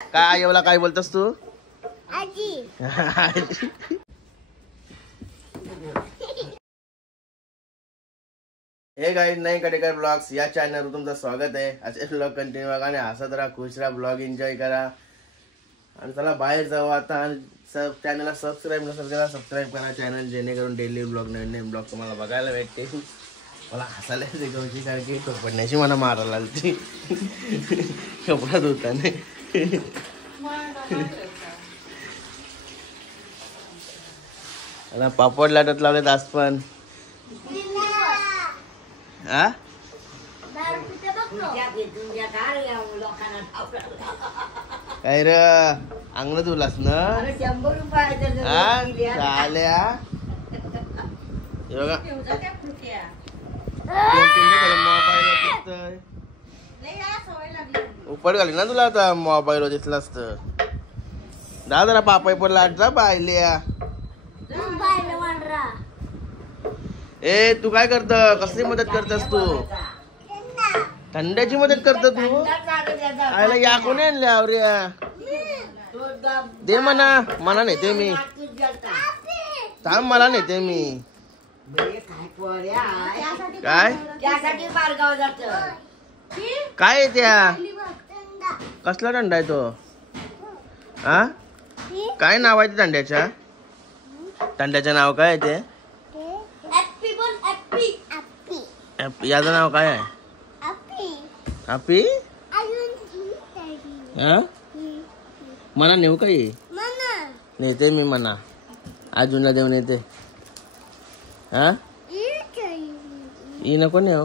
काय एवढा काय बोलतोस तू? आजी हे गाईड नाही कटेकर ब्लॉग्स या चॅनलवर तुमचं स्वागत आहे. असे ब्लॉग कंटिन्यू बघा आणि हसत राहा, खुश राहा, ब्लॉग एन्जॉय करा. आणि चला बाहेर जाऊ आता. चॅनलला सबस्क्राईब नसेल त्याला सबस्क्राईब करा चॅनल, जेणेकरून डेली ब्लॉग नवीन नवीन ब्लॉग तुम्हाला बघायला भेटते. मला हसायला शिकवची कारण की पडण्याची मला मारायला आली कपडा धुताने. पापड लाटत लावलेत आज पण. काय र अंगण धुलास ना चाल्या उपट घाली ना तुला आता मोबाईल दिसलास तर. जा जरा पापाई पण लाट जा पाहिल्या. ए तू काय करत? कसली मदत करतेस तू? थंड्याची मदत करत तू? आयला या कोणी आणल्या रे? दे म्हणा. म्हणा नेते मी. थांब मला नेते मी. काय काय त्या कसला दंड आहे तो? हा काय नाव आहे ते दंड्याच्या? दंड्याचं नाव काय आहे ते? याचं नाव काय आहे? आपी. हा मना नेऊ काही नेते मी. म्हणा अजूनला देऊन येते. हा ही नको नेऊ.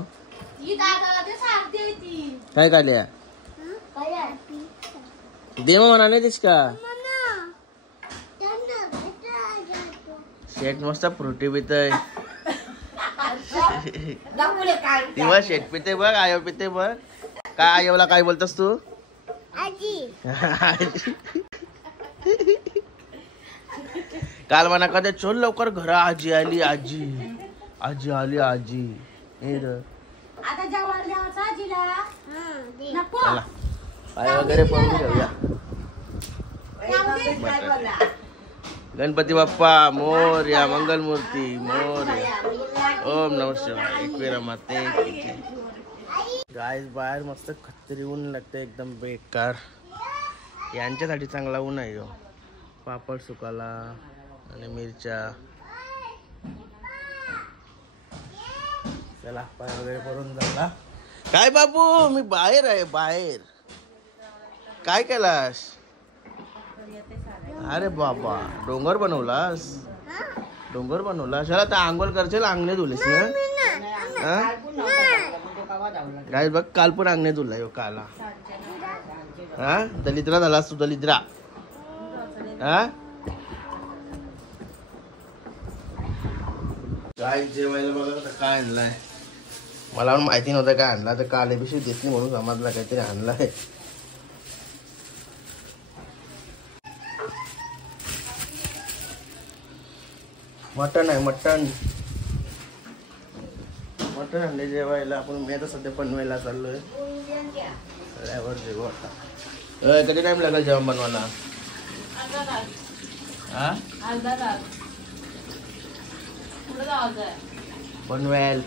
काय काढल्या दे मग म्हणा नाही दिस का? शेट मस्त फ्रुटी पितय. तेव्हा शेट पिते बघ, आयो पिते बघ. काय आयोला काय बोलतोस तू? काल म्हणा कधी चल लवकर घरा आजी आली. आजी आजी आली. आजी चला पाय वगैरे पळून घेऊया. गणपती बाप्पा मोरया, मंगलमूर्ती मोरया, ओम नमः शिवाय. एकविरा माते. गाईस बाहेर मस्त खत्री ऊन लागते एकदम बेकार. यांच्यासाठी चांगला ऊन आहे हो. पापड सुकाला आणि मिरच्या. चला पाय वगैरे करून झाला. काय बाबू मी बाहेर आहे बाहेर. काय केलास? अरे बाबा डोंगर बनवलास. डोंगर बनवला. चला आता आंघोळ करशील. अंगणे धुलेस ना? काय बघ काल पण अंगणे धुला यो काला. हा दलिद्रा झालास तू दलिद्रा. हा काय जेवायला बघा काय आणलाय. मला पण माहिती नव्हतं काय आणला. तर काले बिशी देत नाही म्हणून समजला काहीतरी आणलाय. मटण आहे. मटण मटण आणले जेवायला. आपण मी आता सध्या पनवेलला चाललोय. जेवू आता. कधी टाइम लागेल जेवण बनवायला? पनवेल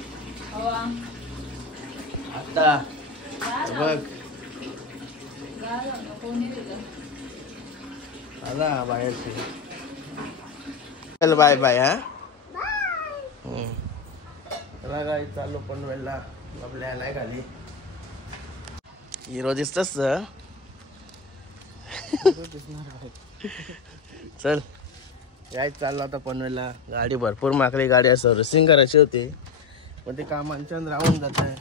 आता बघ आला बाहेर. चल बाय बाय. हा चला काय चाललो पनवेलला. आपल्या नाही खाली हिरो दिसतस. चल काय चाललो आता पनवेलला. गाडी भरपूर मागली. गाडी सर्व्हिसिंग करायची होती पण ते कामांच्या राहून जात आहे.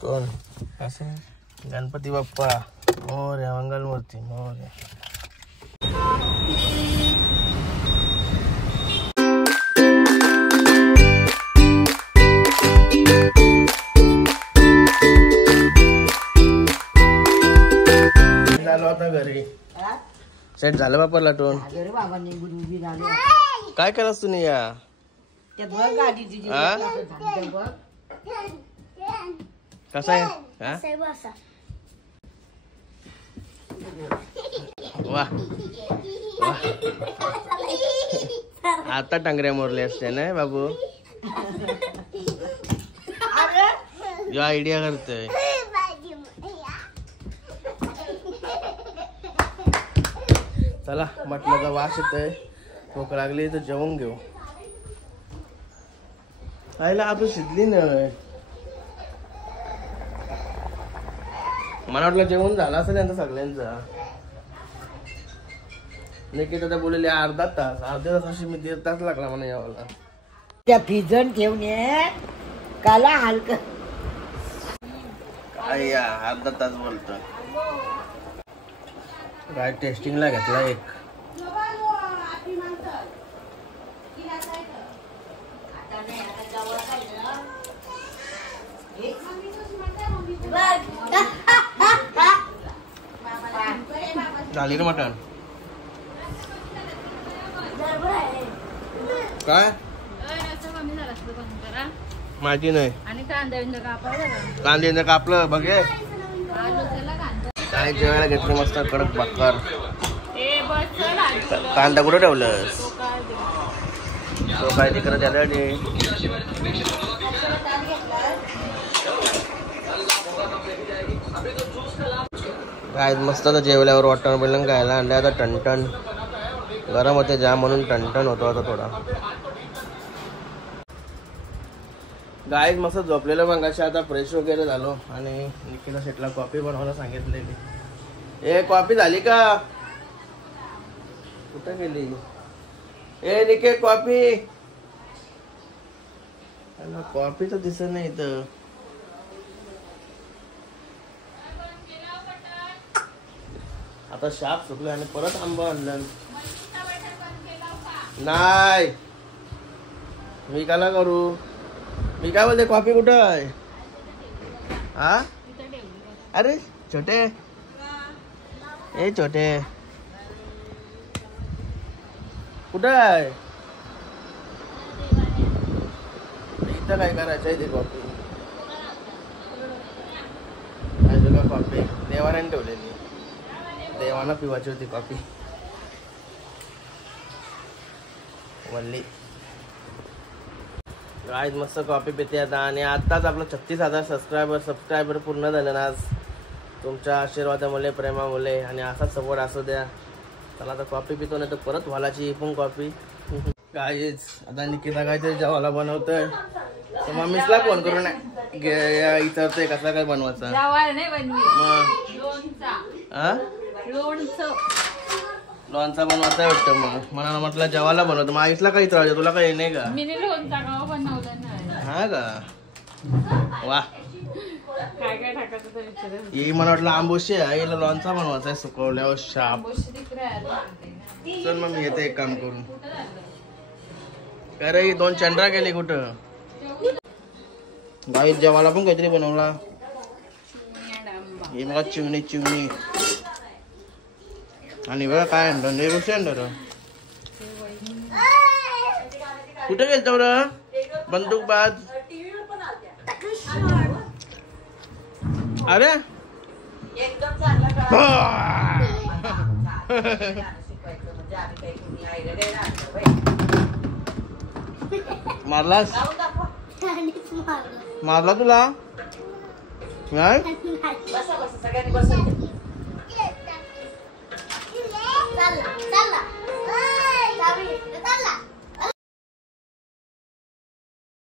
कोण? गणपती बाप्पा मोरया, मंगलमूर्ती मोरया. झालो आता घरी. सेट झालं बापा लाटून. काय केलास तुम्ही? या कसा आहे वा आता टांगऱ्या मोरले असते ना बाबू जो आयडिया करतोय चला मटणाचा वास येतोय भूक लागली तर जेवून घेऊ आईला आपण शिजली नाही मला वाटलं जेवण झालं असेल यांचं सगळ्यांचं निकिता तर बोललेली अर्धा तास अर्ध्या तासाशी मी 1.5 तास लागला मला यावाला त्या फिजन ठेवून ये काला हलक काय या अर्धा तास बोलतो काय टेस्टिंगला घेतला एक झाली रे मटण काय माहिती नाही कांदे कापलं बघे काय जेवायला घेतलं मस्त कडक भाकर कांदा कुठं ठेवलंस तो काय तिकडे त्याला काय मस्त आता जेवल्यावर वाटण बिलण खायला आणलं आता टणटण गरम होते जाम म्हणून टणटण होतो आता थोडा गाय मस्त झोपलेलं मगाशी आता फ्रेश वगैरे झालो आणि निकिता शेटला कॉफी बनवायला सांगितलेली ए कॉफी झाली का कुठे गेली ए निके कॉफी कॉफी तर दिसत नाही इथं आता शाप सुकले आणि परत आंबा आणलं नाही मी काला करू मी काय बोलते कॉफी कुठं आहे हा अरे छोटे ए छोटे कुठं आहे इथं काय करायचं आहे ते कॉफी का कॉफी देवाने ठेवलेली देवाना पिवायची होती कॉफी वल्ली आज मस्त कॉफी पिते आता आणि आताच आपलं 36,000 सबस्क्रायबर पूर्ण झालं ना आज तुमच्या आशीर्वादामुळे प्रेमामुळे आणि असाच सपोर्ट असू द्या चला आता कॉफी पितो नाही तर परत व्हालाची पण कॉफी काहीच आता निकिता काहीतरी जेवायला बनवतोय तर मम्मीला फोन करून विचारतोय कसा काय बनवायचा लोणचा बनवायचा वाटतं मग मला म्हटलं जेवायला बनवतो मग आईसला काही त्रास तुला काही नाही का हा का वा येई मला वाटलं आंबोशी आहे आईला लोणचा बनवायचा आहे सुकवल्यावर शाप चल मग मी येते एक काम करून अरे 2 चंद्रा गेली कुठं बाई जेवायला पण काहीतरी बनवला हे मग चिवणी आणि बघा काय आणलं नाही गोष्टी आणलं कुठे गेलतो र बंदूकबाज अरे मारलास मारला तुला नाही